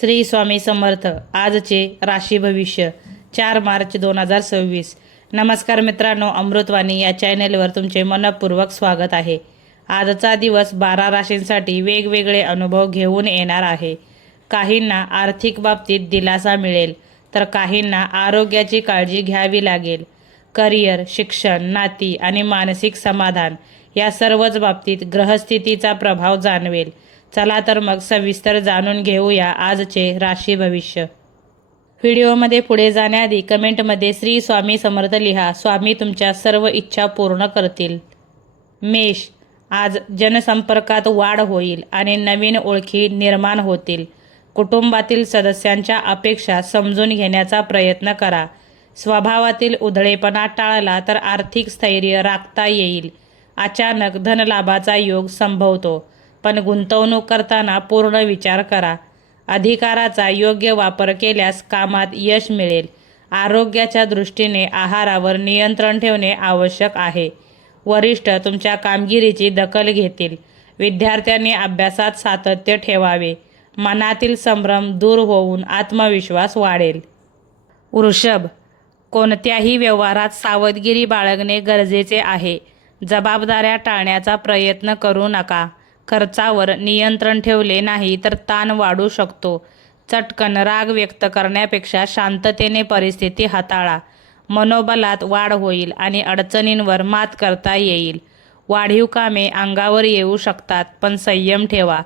श्री स्वामी समर्थ. आजचे राशी भविष्य 4 मार्च 2026. नमस्कार मित्रांनो, अमृतवाणी या चॅनेलवर तुमचे मनपूर्वक स्वागत आहे. आजचा दिवस 12 राशींसाठी वेगवेगळे अनुभव घेऊन येणार आहे. काहींना आर्थिक बाबतीत दिलासा मिळेल तर काहींना आरोग्याची काळजी घ्यावी लागेल. करिअर, शिक्षण, नाती आणि मानसिक समाधान या सर्वच बाबतीत ग्रहस्थितीचा प्रभाव जाणवेल. चला तर मग सविस्तर जाणून घेऊया आजचे राशी भविष्य. व्हिडिओमध्ये पुढे जाण्याआधी कमेंटमध्ये श्री स्वामी समर्थ लिहा. स्वामी तुमच्या सर्व इच्छा पूर्ण करतील. मेष, आज जनसंपर्कात वाढ होईल आणि नवीन ओळखी निर्माण होतील. कुटुंबातील सदस्यांच्या अपेक्षा समजून घेण्याचा प्रयत्न करा. स्वभावातील उधळेपणा टाळला तर आर्थिक स्थैर्य राखता येईल. अचानक धनलाभाचा योग संभवतो, पण गुंतवणूक करताना पूर्ण विचार करा. अधिकाराचा योग्य वापर केल्यास कामात यश मिळेल. आरोग्याच्या दृष्टीने आहारावर नियंत्रण ठेवणे आवश्यक आहे. वरिष्ठ तुमच्या कामगिरीची दखल घेतील. विद्यार्थ्यांनी अभ्यासात सातत्य ठेवावे. मनातील संभ्रम दूर होऊन आत्मविश्वास वाढेल. वृषभ, कोणत्याही व्यवहारात सावधगिरी बाळगणे गरजेचे आहे. जबाबदाऱ्या टाळण्याचा प्रयत्न करू नका. खर्चावर नियंत्रण ठेवले नाही तर ताण वाढू शकतो. चटकन राग व्यक्त करण्यापेक्षा शांततेने परिस्थिती हाताळा. मनोबलात वाढ होईल आणि अडचणींवर मात करता येईल. वाढीव कामे अंगावर येऊ शकतात, पण संयम ठेवा.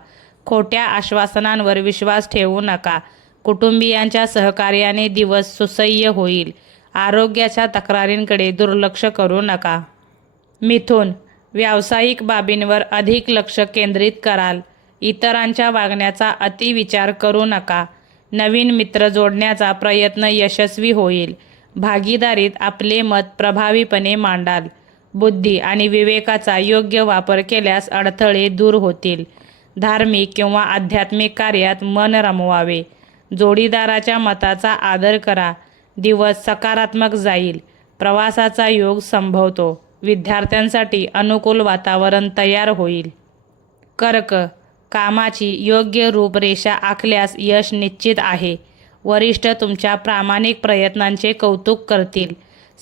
खोट्या आश्वासनांवर विश्वास ठेवू नका. कुटुंबियांच्या सहकार्याने दिवस सुसह्य होईल. आरोग्याच्या तक्रारींकडे दुर्लक्ष करू नका. मिथुन, व्यावसायिक बाबींवर अधिक लक्ष केंद्रित कराल. इतरांच्या वागण्याचा अतिविचार करू नका. नवीन मित्र जोडण्याचा प्रयत्न यशस्वी होईल. भागीदारीत आपले मत प्रभावीपणे मांडाल. बुद्धी आणि विवेकाचा योग्य वापर केल्यास अडथळे दूर होतील. धार्मिक किंवा आध्यात्मिक कार्यात मन रमवावे. जोडीदाराच्या मताचा आदर करा. दिवस सकारात्मक जाईल. प्रवासाचा योग संभवतो. विद्यार्थ्यांसाठी अनुकूल वातावरण तयार होईल. कर्क, कामाची योग्य रूपरेषा आखल्यास यश निश्चित आहे. वरिष्ठ तुमच्या प्रामाणिक प्रयत्नांचे कौतुक करतील.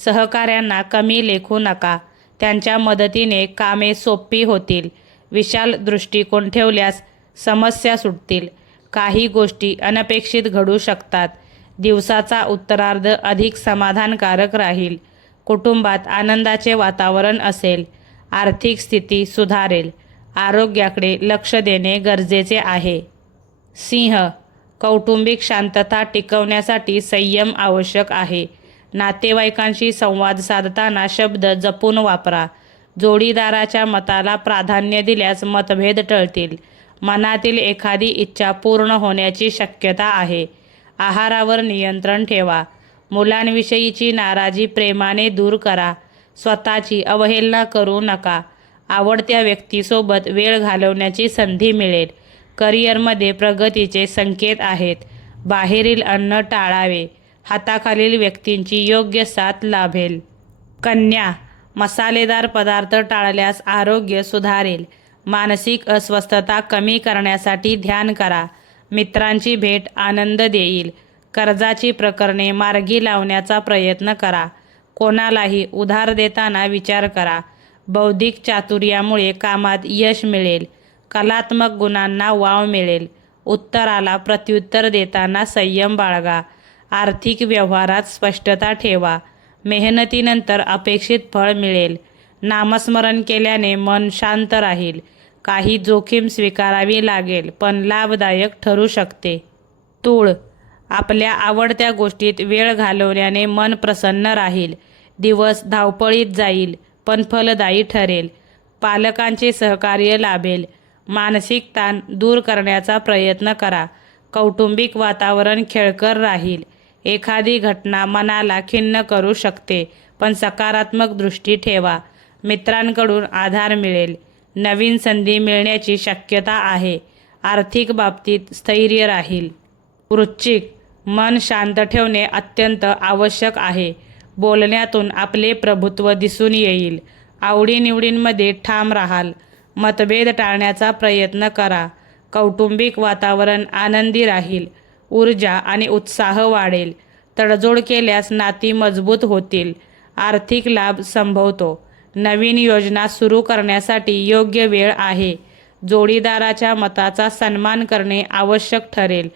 सहकाऱ्यांना कमी लेखू नका. त्यांच्या मदतीने कामे सोपी होतील. विशाल दृष्टिकोन ठेवल्यास समस्या सुटतील. काही गोष्टी अनपेक्षित घडू शकतात. दिवसाचा उत्तरार्ध अधिक समाधानकारक राहील. कुटुंबात आनंदाचे वातावरण असेल. आर्थिक स्थिती सुधारेल. आरोग्याकडे लक्ष देणे गरजेचे आहे. सिंह, कौटुंबिक शांतता टिकवण्यासाठी संयम आवश्यक आहे. नातेवाईकांशी संवाद साधताना शब्द जपून वापरा. जोडीदाराच्या मताला प्राधान्य दिल्यास मतभेद टळतील. मनातील एखादी इच्छा पूर्ण होण्याची शक्यता आहे. आहारावर नियंत्रण ठेवा. मुलांविषयीची नाराजी प्रेमाने दूर करा. स्वतःची अवहेलना करू नका. आवडत्या व्यक्तीसोबत वेळ घालवण्याची संधी मिळेल. करिअरमध्ये प्रगतीचे संकेत आहेत. बाहेरील अन्न टाळावे. हाताखालील व्यक्तींची योग्य साथ लाभेल. कन्या, मसालेदार पदार्थ टाळल्यास आरोग्य सुधारेल. मानसिक अस्वस्थता कमी करण्यासाठी ध्यान करा. मित्रांची भेट आनंद देईल. कर्जाची प्रकरणे मार्गी लावण्याचा प्रयत्न करा. कोणालाही उधार देताना विचार करा. बौद्धिक चातुर्यामुळे कामात यश मिळेल. कलात्मक गुणांना वाव मिळेल. उत्तराला प्रत्युत्तर देताना संयम बाळगा. आर्थिक व्यवहारात स्पष्टता ठेवा. मेहनतीनंतर अपेक्षित फळ मिळेल. नामस्मरण केल्याने मन शांत राहील. काही जोखीम स्वीकारावी लागेल, पण लाभदायक ठरू शकते. तूळ, आपल्या आवडत्या गोष्टीत वेळ घालवल्याने मन प्रसन्न राहील. दिवस धावपळीत जाईल, पण फलदायी ठरेल. पालकांचे सहकार्य लाभेल. मानसिक ताण दूर करण्याचा प्रयत्न करा. कौटुंबिक वातावरण खेळकर राहील. एखादी घटना मनाला खिन्न करू शकते, पण सकारात्मक दृष्टी ठेवा. मित्रांकडून आधार मिळेल. नवीन संधी मिळण्याची शक्यता आहे. आर्थिक बाबतीत स्थैर्य राहील. वृश्चिक, मन शांत ठेवणे अत्यंत आवश्यक आहे. बोलण्यातून आपले प्रभुत्व दिसून येईल. आवडीनिवडींमध्ये ठाम राहाल. मतभेद टाळण्याचा प्रयत्न करा. कौटुंबिक वातावरण आनंदी राहील. ऊर्जा आणि उत्साह वाढेल. तडजोड केल्यास नाती मजबूत होतील. आर्थिक लाभ संभवतो. नवीन योजना सुरू करण्यासाठी योग्य वेळ आहे. जोडीदाराच्या मताचा सन्मान करणे आवश्यक ठरेल.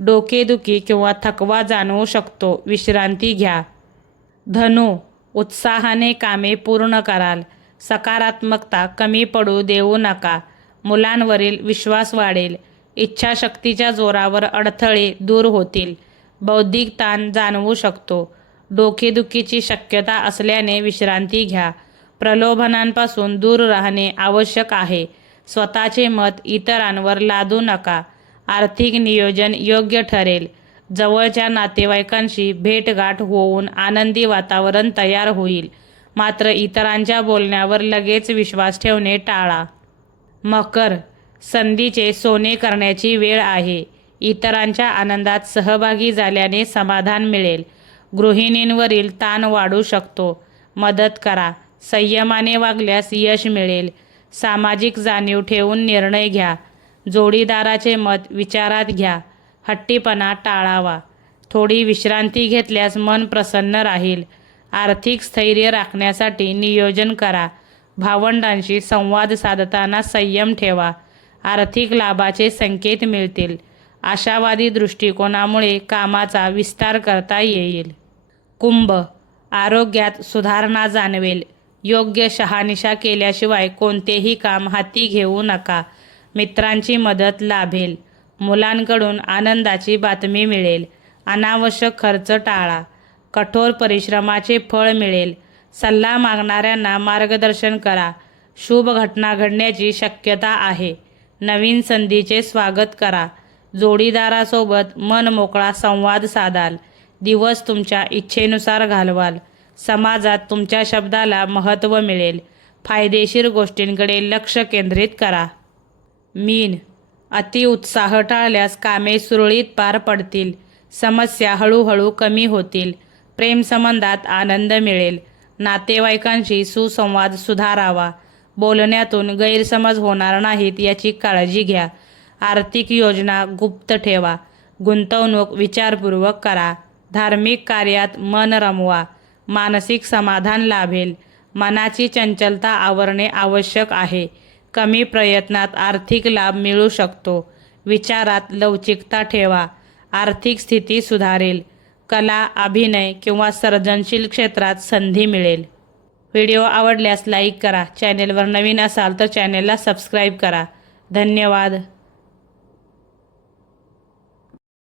डोकेदुखी किंवा थकवा जाणवू शकतो. विश्रांती घ्या. धनु, उत्साहाने कामे पूर्ण कराल. सकारात्मकता कमी पडू देऊ नका. मुलांवरील विश्वास वाढेल. इच्छाशक्तीच्या जोरावर अडथळे दूर होतील. बौद्धिक ताण जाणवू शकतो. डोकेदुखीची शक्यता असल्याने विश्रांती घ्या. प्रलोभनांपासून दूर राहणे आवश्यक आहे. स्वतःचे मत इतरांवर लादू नका. आर्थिक नियोजन योग्य ठरेल. जवळच्या नातेवाईकांशी भेटगाठ होऊन आनंदी वातावरण तयार होईल. मात्र इतरांच्या बोलण्यावर लगेच विश्वास ठेवणे टाळा. मकर, संधीचे सोने करण्याची वेळ आहे. इतरांच्या आनंदात सहभागी झाल्याने समाधान मिळेल. गृहिणींवरील ताण वाढू शकतो. मदत करा. संयमाने वागल्यास यश मिळेल. सामाजिक जाणीव ठेवून निर्णय घ्या. जोडीदाराचे मत विचारात घ्या. हट्टीपणा टाळावा. थोडी विश्रांती घेतल्यास मन प्रसन्न राहील. आर्थिक स्थैर्य राखण्यासाठी नियोजन करा. भावंडांशी संवाद साधताना संयम ठेवा. आर्थिक लाभाचे संकेत मिळतील. आशावादी दृष्टिकोनामुळे कामाचा विस्तार करता येईल. कुंभ, आरोग्यात सुधारणा जाणवेल. योग्य शहानिशा केल्याशिवाय कोणतेही काम हाती घेऊ नका. मित्रांची मदत लाभेल. मुलांकडून आनंदाची बातमी मिळेल. अनावश्यक खर्च टाळा. कठोर परिश्रमाचे फळ मिळेल. सल्ला मागणाऱ्यांना मार्गदर्शन करा. शुभ घटना घडण्याची शक्यता आहे. नवीन संधीचे स्वागत करा. जोडीदारासोबत मनमोकळा संवाद साधाल. दिवस तुमच्या इच्छेनुसार घालवाल. समाजात तुमच्या शब्दाला महत्त्व मिळेल. फायदेशीर गोष्टींकडे लक्ष केंद्रित करा. मीन, अतिउत्साह टाळल्यास कामे सुरळीत पार पडतील. समस्या हळूहळू कमी होतील. प्रेमसंबंधात आनंद मिळेल. नातेवाईकांशी सुसंवाद सुधारावा. बोलण्यातून गैरसमज होणार नाहीत याची काळजी घ्या. आर्थिक योजना गुप्त ठेवा. गुंतवणूक विचारपूर्वक करा. धार्मिक कार्यात मन रमवा. मानसिक समाधान लाभेल. मनाची चंचलता आवरणे आवश्यक आहे. कमी प्रयत्नात आर्थिक लाभ मिळू शकतो. विचारात लवचिकता ठेवा. आर्थिक स्थिती सुधारेल. कला, अभिनय किंवा सर्जनशील क्षेत्रात संधी मिळेल. व्हिडिओ आवडल्यास लाईक करा. चॅनेलवर नवीन असाल तर चॅनेलला सबस्क्राईब करा. धन्यवाद.